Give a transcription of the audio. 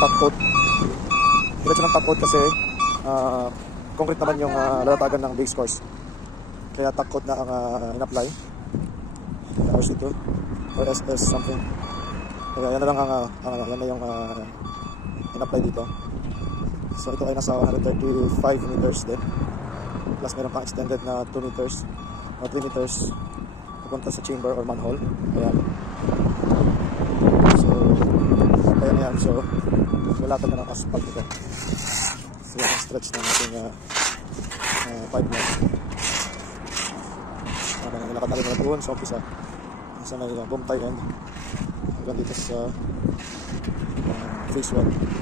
ng top coat. Diretso ng top coat kasi concrete naman yung lalatagan ng base course. Kaya top coat na ang in-apply. RC2 or SS something. Kaya yan na lang yan na yung in-apply dito. So ito ay nasa 135 meters din. Plus meron pang extended na 2 meters o 3 meters pupunta sa chamber or manhole. Ayan. So ayan yan. So lalatan na ng asphalt ito. So yan ang stretch ng ating pipeline. Nilakad natin na doon sa umpisa sa may boom tie end hanggang dito sa phase 1.